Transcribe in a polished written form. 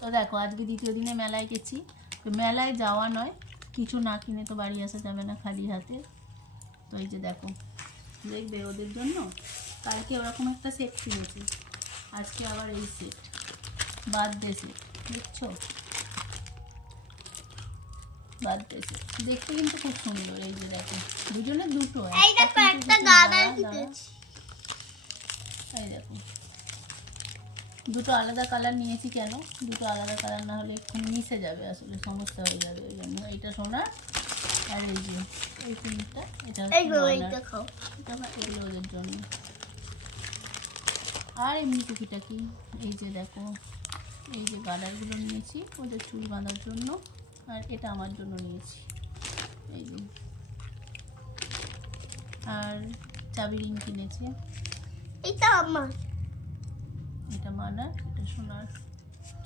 তো দেখো আজকে দ্বিতীয় দিনে মেলায় গেছি। তো মেলায় যাওয়া নয়, কিছু না কিনে তো বাড়ি আসা যাবে না খালি হাতে। তো এই যে দেখো, দেখবে ওদের জন্য কালকে ওরকম একটা সেট কিনেছি, আজকে আবার এই সেট, বার্থডে সেট, দেখছো বার্থডে সেট, দেখতে কিন্তু খুব সুন্দর। এই যে দেখো দুজনে দুটো, এই দেখো দুটো আলাদা কালার নিয়েছি। কেন দুটো আলাদা কালার না হলে একটু মিশে যাবে, আসলে সমস্যা হয়ে যাবে, ওই জন্য এইটা সোনার আর এই যে এই পিঙ্কটা, এটা এগুলো ওদের জন্য। আর এমনি টুকিটাকি এই যে দেখো, এই যে গার্ডারগুলো নিয়েছি ওদের চুল বাঁধার জন্য, আর এটা আমার জন্য নিয়েছি এই যে। আর চাবি রিং কিনেছি, এটা আমার, এটা মানার, এটা সোনার।